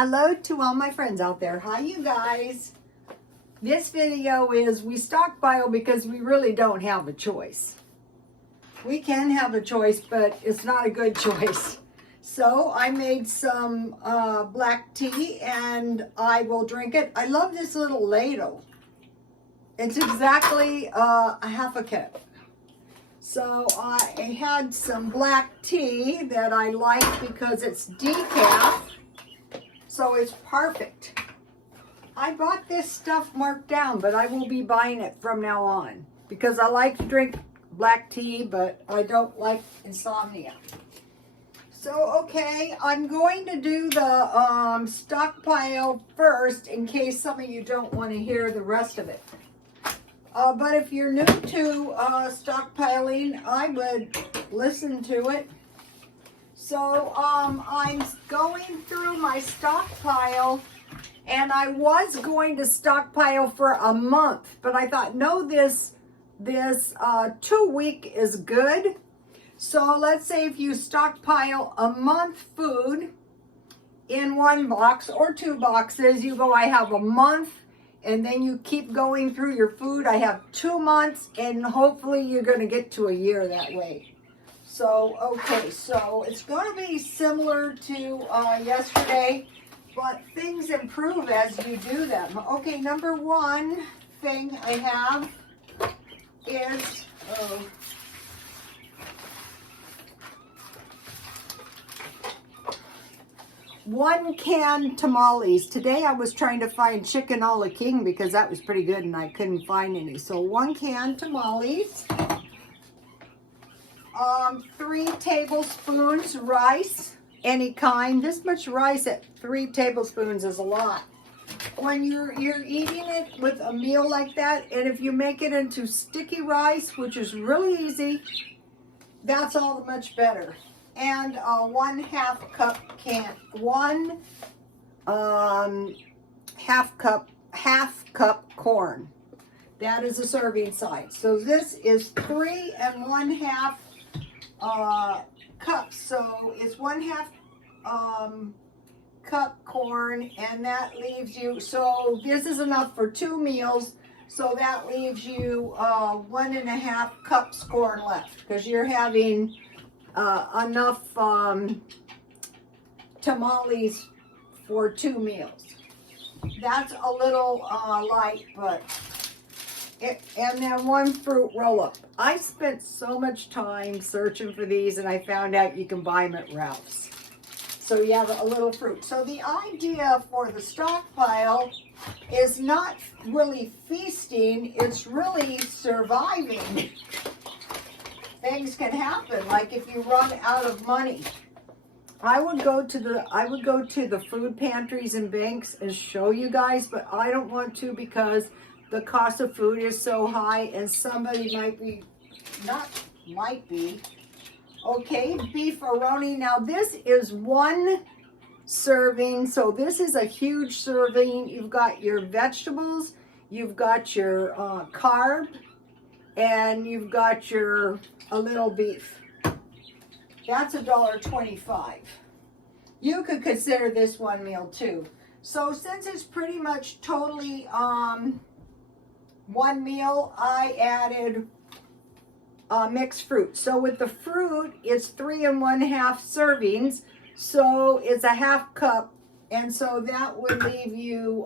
Hello to all my friends out there. Hi, you guys. This video is we stockpile because we really don't have a choice. We can have a choice, but it's not a good choice. So I made some black tea and I will drink it. I love this little ladle. It's exactly a half a cup. So I had some black tea that I like because it's decaf. So it's perfect. I bought this stuff marked down, but I will be buying it from now on because I like to drink black tea, but I don't like insomnia. So, okay, I'm going to do the stockpile first in case some of you don't want to hear the rest of it. But if you're new to stockpiling, I would listen to it. So I'm going through my stockpile, and I was going to stockpile for a month, but I thought, no, this 2 week is good. So let's say if you stockpile a month food in one box or 2 boxes, you go, I have a month, and then you keep going through your food. I have 2 months, and hopefully you're going to get to a year that way. So, okay, so it's going to be similar to yesterday, but things improve as you do them. Okay, number one thing I have is, 1 can tamales. Today I was trying to find chicken a la king because that was pretty good and I couldn't find any. So 1 can tamales. 3 tablespoons rice, any kind. This much rice at 3 tablespoons is a lot. When you're eating it with a meal like that, and if you make it into sticky rice, which is really easy, that's all the much better. And 1 half cup half cup corn. That is a serving size. So this is 3 1/2 cups. So it's 1/2 cup corn, and that leaves you, so this is enough for 2 meals. So that leaves you 1 1/2 cups corn left because you're having enough tamales for 2 meals. That's a little light, but and then 1 fruit roll-up. I spent so much time searching for these, and I found out you can buy them at Ralph's. So you have a little fruit. So the idea for the stockpile is not really feasting, it's really surviving. Things can happen, like if you run out of money. I would go to the food pantries and banks and show you guys, but I don't want to because the cost of food is so high, and somebody might be. Okay, beefaroni. Now this is 1 serving, so this is a huge serving. You've got your vegetables, you've got your carb, and you've got a little beef. That's $1.25. You could consider this 1 meal too. So since it's pretty much totally 1 meal, I added mixed fruit. So with the fruit, it's 3 1/2 servings. So it's a half cup. And so that would leave you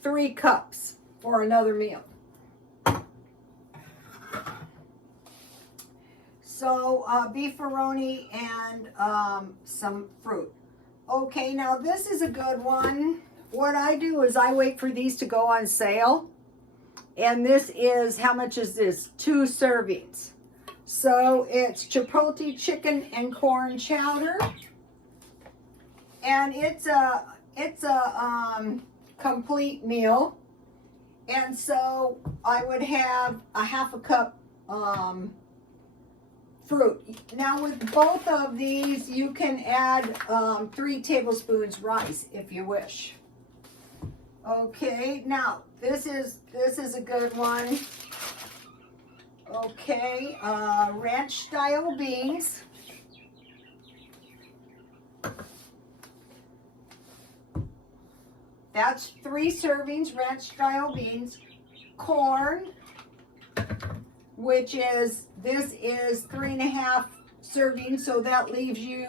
3 cups for another meal. So beefaroni and some fruit. Okay, now this is a good one. What I do is I wait for these to go on sale. And this is, how much is this? 2 servings. So it's chipotle chicken and corn chowder. And it's a complete meal. And so I would have a half a cup fruit. Now with both of these, you can add 3 tablespoons rice if you wish. Okay, now this is a good one. Okay, ranch style beans. That's 3 servings ranch style beans. Corn, which is, this is 3.5 servings, so that leaves you,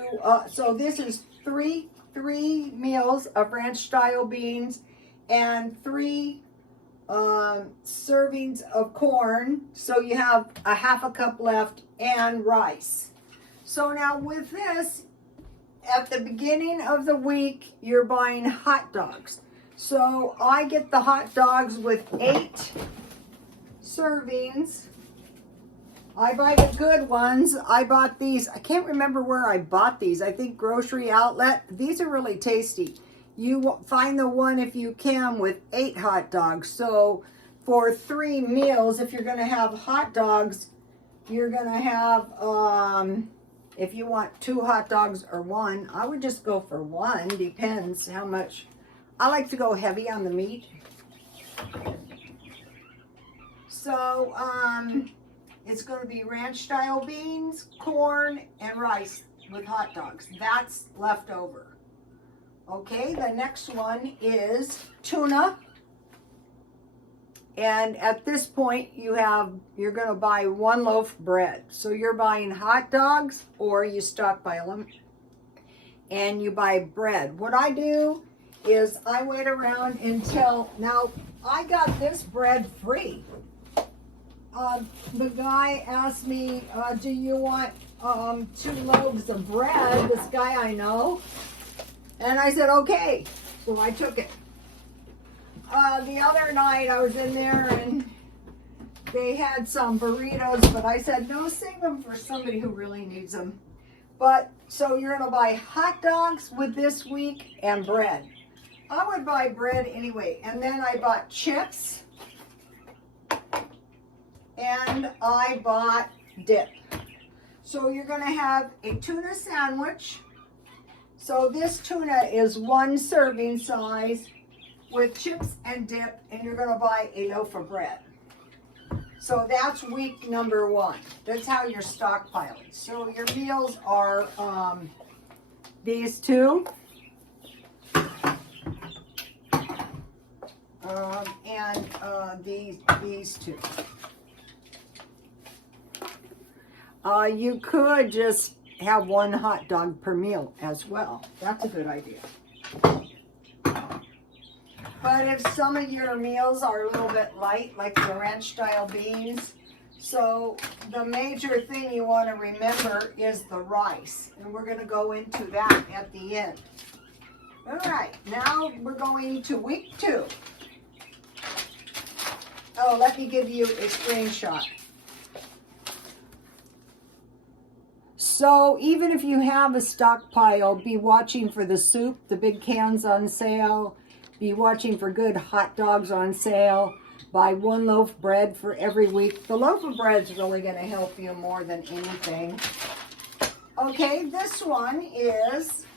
so this is three meals of ranch style beans and 3 servings of corn, so you have a 1/2 cup left, and rice. So now with this, at the beginning of the week, you're buying hot dogs. So I get the hot dogs with 8 servings. I buy the good ones. I bought these. I can't remember where I bought these. I think Grocery Outlet. These are really tasty. You find the one, if you can, with 8 hot dogs. So for 3 meals, if you're going to have hot dogs, you're going to have, if you want 2 hot dogs or 1, I would just go for 1. Depends how much. I like to go heavy on the meat. So, it's going to be ranch style beans, corn, and rice with hot dogs. That's left over. Okay, the next one is tuna. And at this point, you're going to buy 1 loaf bread. So you're buying hot dogs, or you stockpile them, and you buy bread. What I do is I wait around until, now I got this bread free. The guy asked me, do you want 2 loaves of bread, this guy I know? And I said, okay. So I took it. The other night I was in there and they had some burritos, but I said, no, save them for somebody who really needs them. But, so you're going to buy hot dogs with this week and bread. I would buy bread anyway. And then I bought chips. And I bought dip. So you're going to have a tuna sandwich. So this tuna is 1 serving size with chips and dip, and you're going to buy a loaf of bread. So that's week number 1. That's how you're stockpiling. So your meals are these 2. And these 2. You could just have 1 hot dog per meal as well. That's a good idea. But if some of your meals are a little bit light, like the ranch style beans, so the major thing you want to remember is the rice. And we're going to go into that at the end. All right, now we're going to week 2. Oh, let me give you a screenshot. So even if you have a stockpile, be watching for the soup, the big cans on sale. Be watching for good hot dogs on sale. Buy 1 loaf bread for every week. The loaf of bread is really going to help you more than anything. Okay, this one is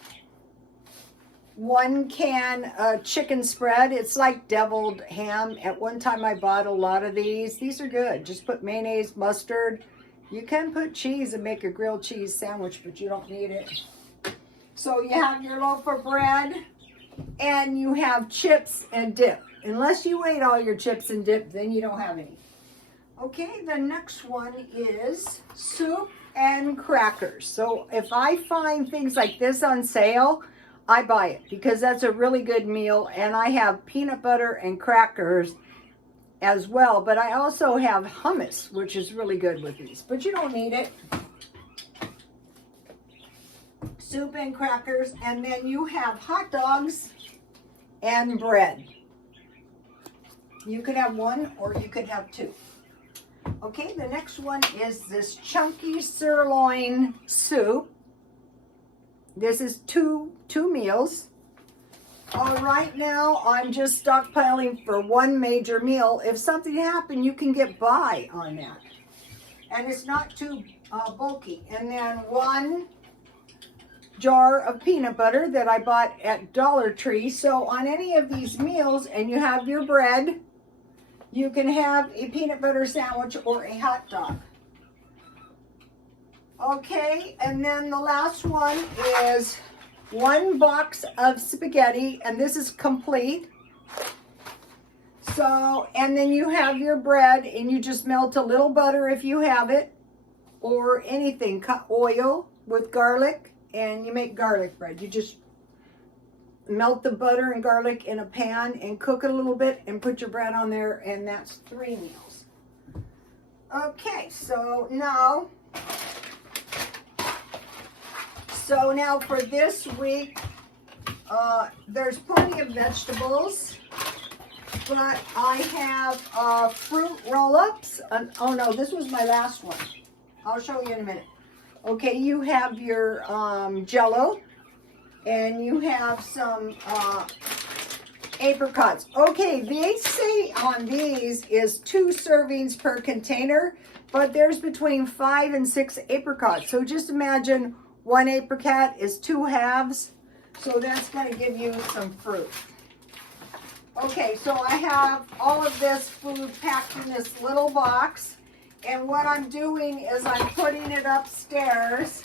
1 can chicken spread. It's like deviled ham. At one time I bought a lot of these. These are good. Just put mayonnaise, mustard. You can put cheese and make a grilled cheese sandwich, but you don't need it. So you have your loaf of bread, and you have chips and dip. Unless you ate all your chips and dip, then you don't have any. Okay, the next one is soup and crackers. So if I find things like this on sale, I buy it because that's a really good meal. And I have peanut butter and crackers as well, but I also have hummus, which is really good with these, but you don't need it. Soup and crackers, and then you have hot dogs and bread. You could have 1 or you could have 2. Okay, the next one is this chunky sirloin soup. This is two meals. Right now, I'm just stockpiling for 1 major meal. If something happened, you can get by on that. And it's not too bulky. And then 1 jar of peanut butter that I bought at Dollar Tree. So on any of these meals, and you have your bread, you can have a peanut butter sandwich or a hot dog. Okay, and then the last one is 1 box of spaghetti, and this is complete. So, and then you have your bread, and you just melt a little butter if you have it, or anything, oil with garlic, and you make garlic bread. You just melt the butter and garlic in a pan and cook it a little bit and put your bread on there, and that's 3 meals. Okay, so now for this week, there's plenty of vegetables, but I have fruit roll-ups. Oh no, this was my last one. I'll show you in a minute. Okay, you have your Jell-O, and you have some apricots. Okay, they say on these is 2 servings per container, but there's between 5 and 6 apricots. So just imagine 1 apricot is 2 halves. So that's going to give you some fruit. Okay, so I have all of this food packed in this little box. And what I'm doing is I'm putting it upstairs.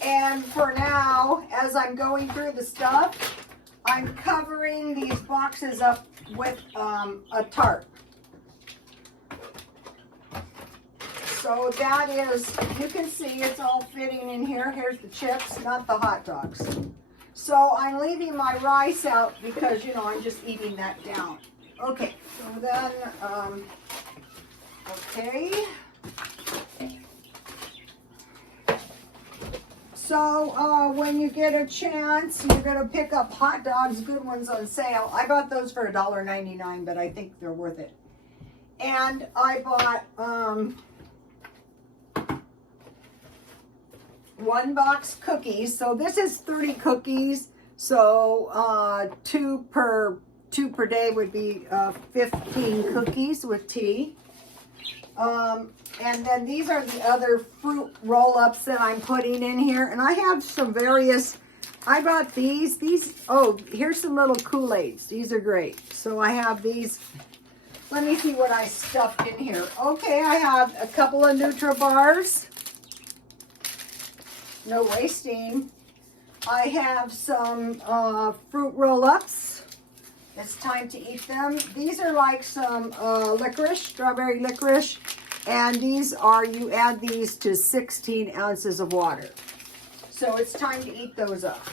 And for now, as I'm going through the stuff, I'm covering these boxes up with a tarp. So that is, you can see it's all fitting in here. Here's the chips, not the hot dogs. So I'm leaving my rice out because, you know, I'm just eating that down. Okay, so then, okay. So when you get a chance, you're going to pick up hot dogs, good ones on sale. I bought those for $1.99, but I think they're worth it. And I bought 1 box cookies. So this is 30 cookies. So 2 per day would be 15 cookies with tea. And then these are the other fruit roll-ups that I'm putting in here. And I have some various, I bought these, oh, here's some little Kool-Aids. These are great. So I have these. Let me see what I stuffed in here. Okay, I have a couple of Nutri-Bars. No wasting. I have some fruit roll-ups. It's time to eat them. These are like some licorice, strawberry licorice. And these are, you add these to 16 ounces of water. So it's time to eat those up.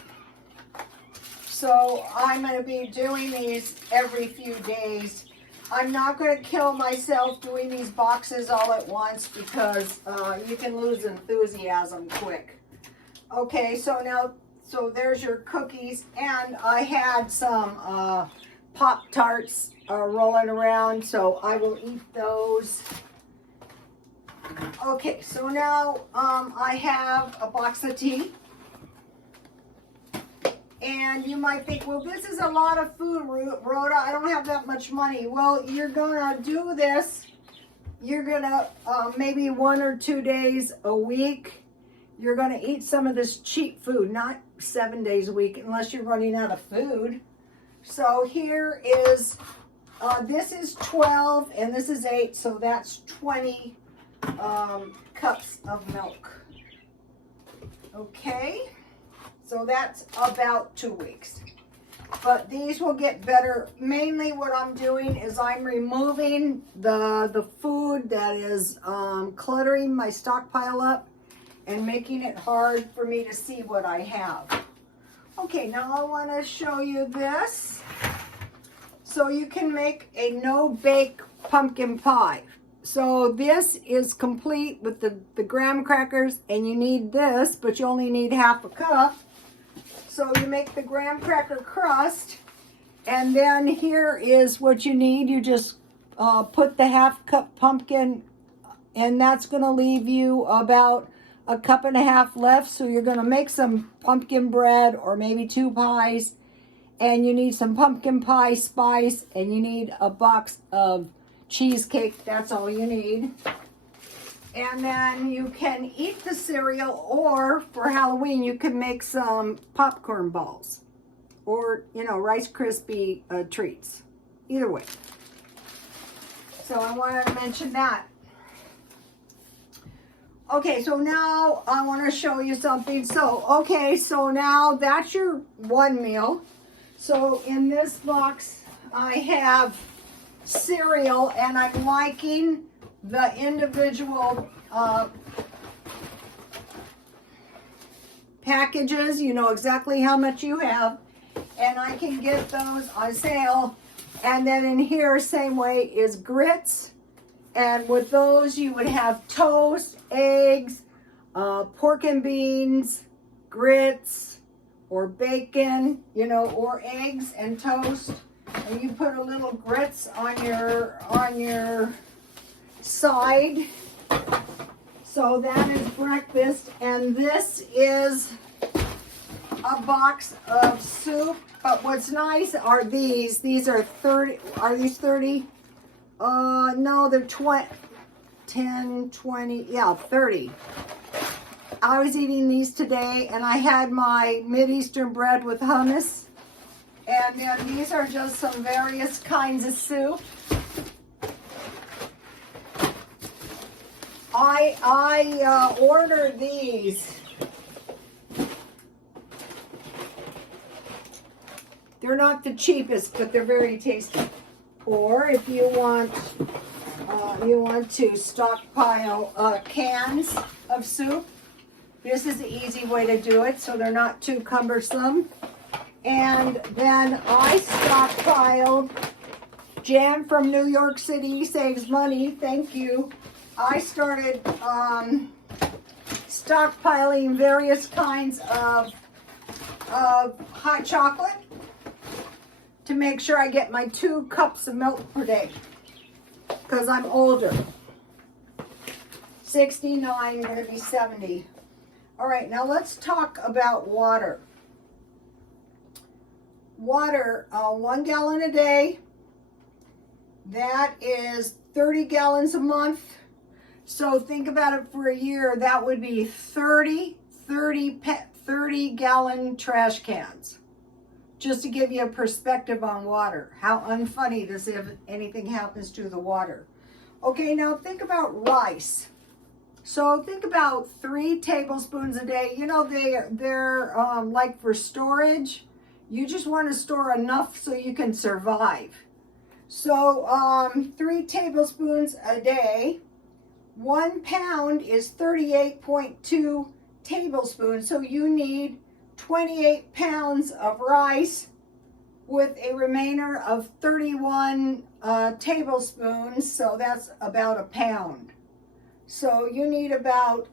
So I'm going to be doing these every few days. I'm not going to kill myself doing these boxes all at once because you can lose enthusiasm quick. Okay, so now, so there's your cookies. And I had some Pop-Tarts rolling around, so I will eat those. Okay, so now I have a box of tea. And you might think, well, this is a lot of food, Rhoda. I don't have that much money. Well, you're going to do this. You're going to maybe 1 or 2 days a week. You're going to eat some of this cheap food, not 7 days a week unless you're running out of food. So here is, this is 12 and this is 8, so that's 20 cups of milk. Okay, so that's about 2 weeks. But these will get better. Mainly what I'm doing is I'm removing the food that is cluttering my stockpile up and making it hard for me to see what I have. Okay, now I want to show you this. So you can make a no-bake pumpkin pie. So this is complete with the graham crackers, and you need this, but you only need half a cup. So you make the graham cracker crust, and then here is what you need. You just put the half cup pumpkin, and that's going to leave you about a cup and a half left. So you're going to make some pumpkin bread or maybe 2 pies, and you need some pumpkin pie spice, and you need a box of cheesecake. That's all you need. And then you can eat the cereal, or for Halloween you can make some popcorn balls or, you know, Rice Krispie treats. Either way. So I wanted to mention that. Okay, so now I want to show you something. So, okay, so now that's your one meal. So in this box, I have cereal, and I'm liking the individual packages. You know exactly how much you have, and I can get those on sale. And then in here, same way, is grits. And with those, you would have toast, eggs, pork and beans, grits, or bacon, you know, or eggs and toast. And you put a little grits on your side. So that is breakfast. And this is a box of soup. But what's nice are these. These are 30. Are these 30? No, they're 20, 10, 20, yeah, 30. I was eating these today, and I had my Mideastern bread with hummus. And then these are just some various kinds of soup. I ordered these. They're not the cheapest, but they're very tasty. Or if you want to stockpile cans of soup, this is the easy way to do it, so they're not too cumbersome. And then I stockpiled. Jan from New York City saves money. Thank you. I started stockpiling various kinds of hot chocolate to make sure I get my 2 cups of milk per day, because I'm older. 69, going to be 70. All right, now let's talk about water. Water, 1 gallon a day. That is 30 gallons a month. So think about it for a year. That would be 30 gallon trash cans. Just to give you a perspective on water. How unfunny this is if anything happens to the water. Okay, now think about rice. So think about 3 tablespoons a day. You know, they're like for storage. You just want to store enough so you can survive. So 3 tablespoons a day. 1 pound is 38.2 tablespoons. So you need 28 pounds of rice with a remainder of 31 tablespoons. So that's about a pound. So you need about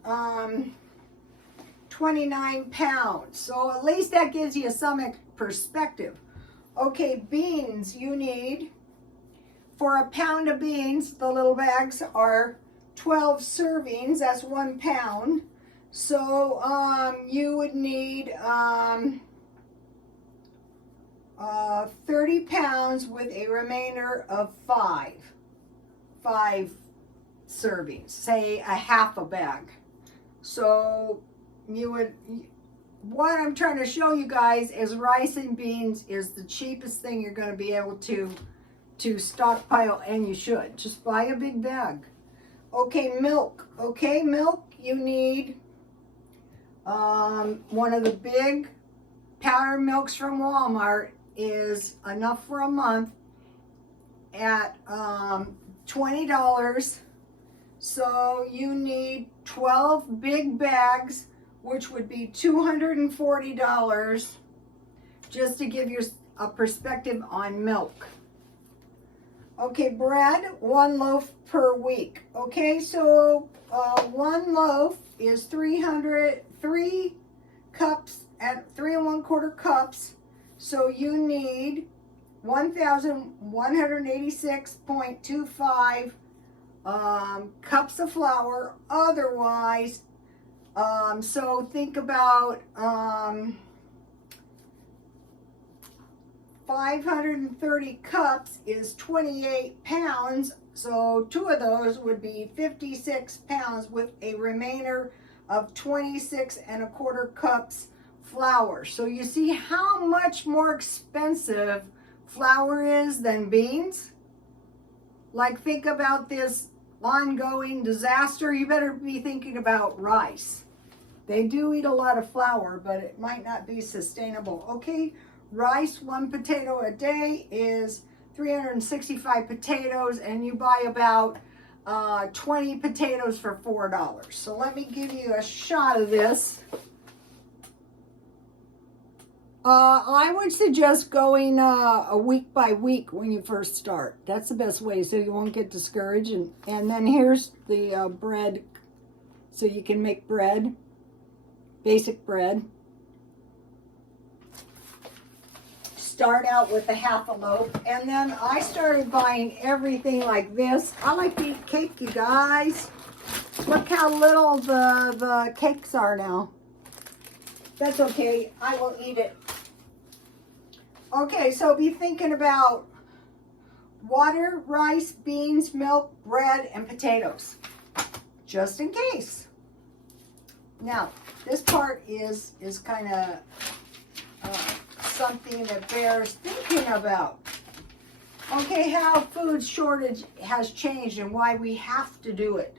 29 pounds. So at least that gives you some perspective. Okay, beans you need. For a pound of beans, the little bags are 12 servings. That's 1 pound. So you would need 30 pounds with a remainder of 5 servings, say a half a bag. So you would, what I'm trying to show you guys is rice and beans is the cheapest thing you're going to be able to stockpile, and you should. Just buy a big bag. Okay, milk. Okay, milk, you need one of the big powder milks from Walmart is enough for a month at $20. So you need 12 big bags, which would be $240, just to give you a perspective on milk. Okay, bread, 1 loaf per week. Okay, so 1 loaf is 3 cups at 3 1/4 cups. So you need 1,186.25 cups of flour. Otherwise, so think about 530 cups is 28 pounds. So 2 of those would be 56 pounds with a remainder of 26 1/4 cups flour. So you see how much more expensive flour is than beans? Like, think about this ongoing disaster. You better be thinking about rice. They do eat a lot of flour, but it might not be sustainable. Okay, rice, 1 potato a day is 365 potatoes, and you buy about 20 potatoes for $4. So let me give you a shot of this. I would suggest going a week by week when you first start. That's the best way, so you won't get discouraged. And then here's the bread, so you can make bread, basic bread. Start out with a half a loaf, and then I started buying everything like this. I like to eat cake, you guys. Look how little the cakes are now. That's okay, I will eat it. Okay, so be thinking about water, rice, beans, milk, bread, and potatoes, just in case. Now, this part is kind of something that bears thinking about. Okay, how food shortage has changed and why we have to do it.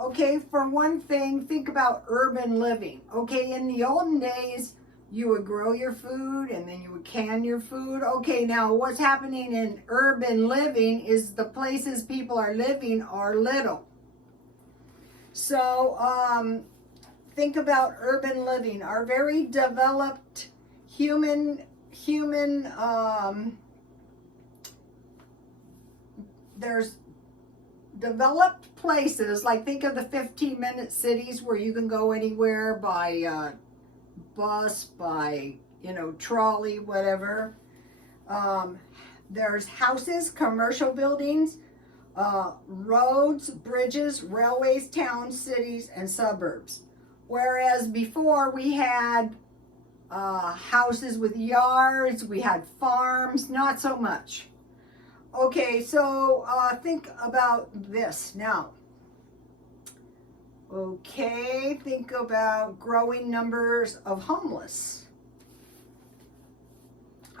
Okay, for one thing, think about urban living. Okay, in the olden days, you would grow your food and then you would can your food. Okay, now what's happening in urban living is the places people are living are little. So think about urban living. Our very developed there's developed places, like think of the 15-minute cities where you can go anywhere by bus, by, trolley, whatever. There's houses, commercial buildings, roads, bridges, railways, towns, cities, and suburbs. Whereas before we had houses with yards, we had farms, not so much. Okay, so think about this now. Okay, think about growing numbers of homeless.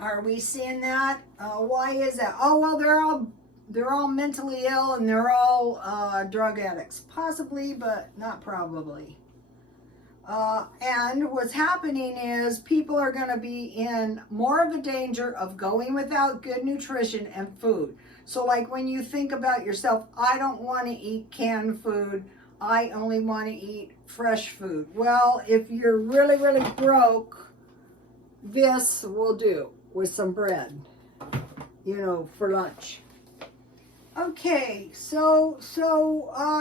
Are we seeing that? Why is that? Oh, well, they're all mentally ill and they're all drug addicts. Possibly, but not probably. And what's happening is people are going to be in more of a danger of going without good nutrition and food. So like when you think about yourself, I don't want to eat canned food. I only want to eat fresh food. Well, if you're really, really broke, this will do with some bread, for lunch. Okay, so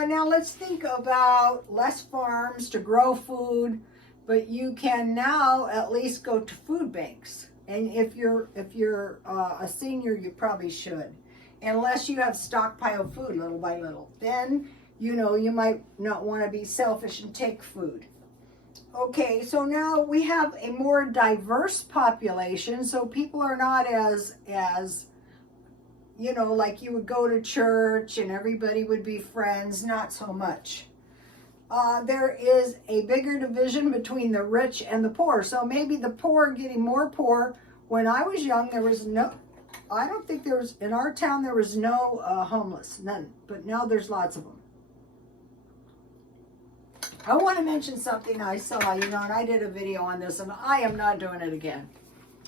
now let's think about less farms to grow food, but you can now at least go to food banks. And if you're a senior, you probably should, unless you have stockpile food little by little. Then you might not want to be selfish and take food. Okay, so now we have a more diverse population, so people are not as like you would go to church and everybody would be friends, not so much. There is a bigger division between the rich and the poor. So maybe the poor are getting more poor. When I was young, I don't think there was, in our town, there was no homeless, none. But now there's lots of them. I want to mention something I saw, and I did a video on this, and I am not doing it again.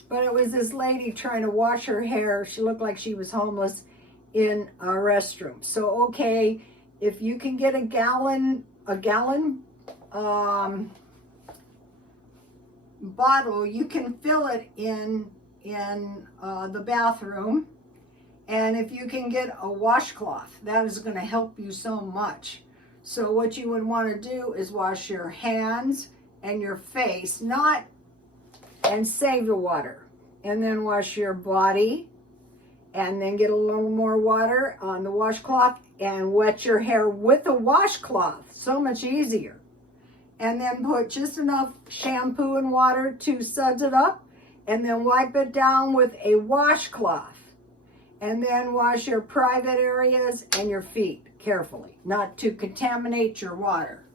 But it was this lady trying to wash her hair. She looked like she was homeless in a restroom. So, okay, if you can get a gallon bottle, you can fill it in the bathroom. And if you can get a washcloth, that is going to help you so much. So what you would want to do is wash your hands and your face, and save the water, and then wash your body, and then get a little more water on the washcloth and wet your hair with the washcloth. So much easier. And then put just enough shampoo and water to suds it up, and then wipe it down with a washcloth. And then wash your private areas and your feet carefully, not to contaminate your water.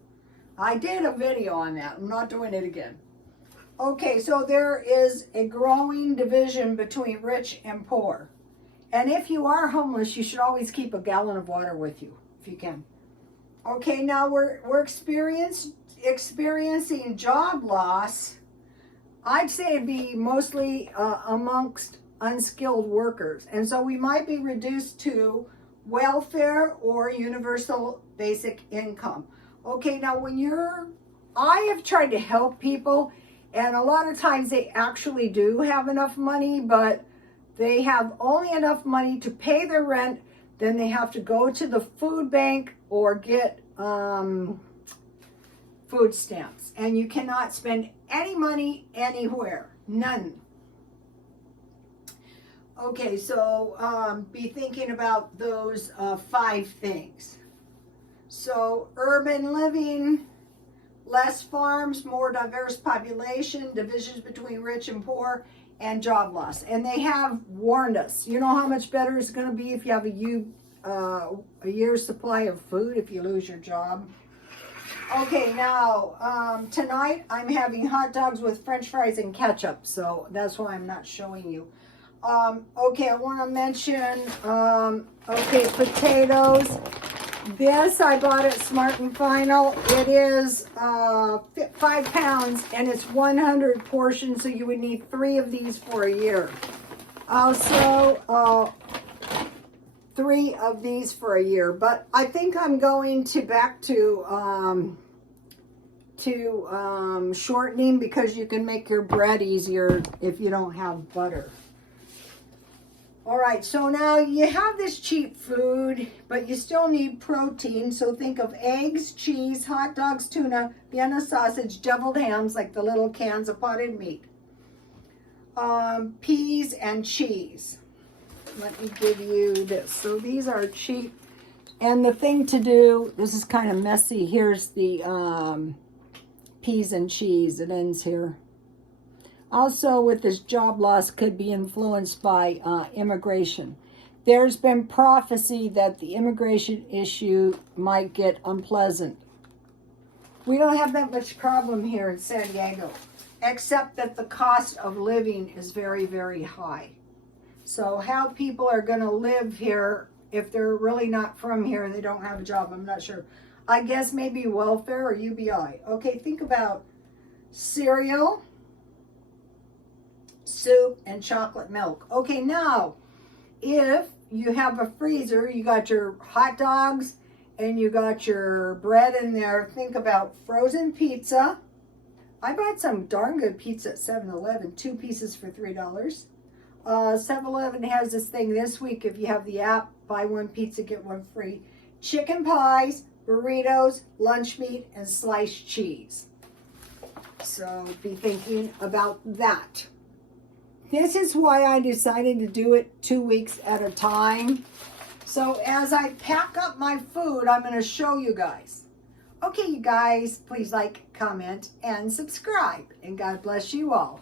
I did a video on that. I'm not doing it again. Okay, so there is a growing division between rich and poor. And if you are homeless, you should always keep a gallon of water with you, if you can. Okay, now we're experiencing job loss. I'd say it'd be mostly amongst unskilled workers. And so we might be reduced to welfare or universal basic income. Okay, now I have tried to help people, and a lot of times they actually do have enough money, but they have only enough money to pay their rent. Then they have to go to the food bank or get food stamps. And you cannot spend any money anywhere. None. Okay, so be thinking about those 5 things. So urban living, less farms, more diverse population, divisions between rich and poor, and job loss. And they have warned us. You know how much better it's going to be if you have a year's supply of food if you lose your job. Okay, now tonight I'm having hot dogs with French fries and ketchup, so that's why I'm not showing you. Okay, I want to mention, okay, potatoes. This I bought at Smart and Final. It is 5 pounds and it's 100 portions, so you would need 3 of these for a year. Also, 3 of these for a year. But I think I'm going back to shortening, because you can make your bread easier if you don't have butter. All right, so now you have this cheap food, but you still need protein. So think of eggs, cheese, hot dogs, tuna, Vienna sausage, deviled hams, like the little cans of potted meat, peas, and cheese. Let me give you this. So these are cheap. And the thing to do, this is kind of messy. Here's the peas and cheese. It ends here. Also, with this job loss, could be influenced by immigration. There's been prophecy that the immigration issue might get unpleasant. We don't have that much problem here in San Diego, except that the cost of living is very, very high. So how people are going to live here if they're really not from here and they don't have a job, I'm not sure. I guess maybe welfare or UBI. Okay, think about cereal, soup, and chocolate milk. Okay, now, if you have a freezer, you got your hot dogs and you got your bread in there, think about frozen pizza. I bought some darn good pizza at 7-Eleven, 2 pieces for $3. 7-Eleven has this thing this week, if you have the app, buy 1 pizza, get 1 free. Chicken pies, burritos, lunch meat, and sliced cheese. So be thinking about that. This is why I decided to do it 2 weeks at a time. So as I pack up my food, I'm going to show you guys. Okay, you guys, please like, comment, and subscribe. And God bless you all.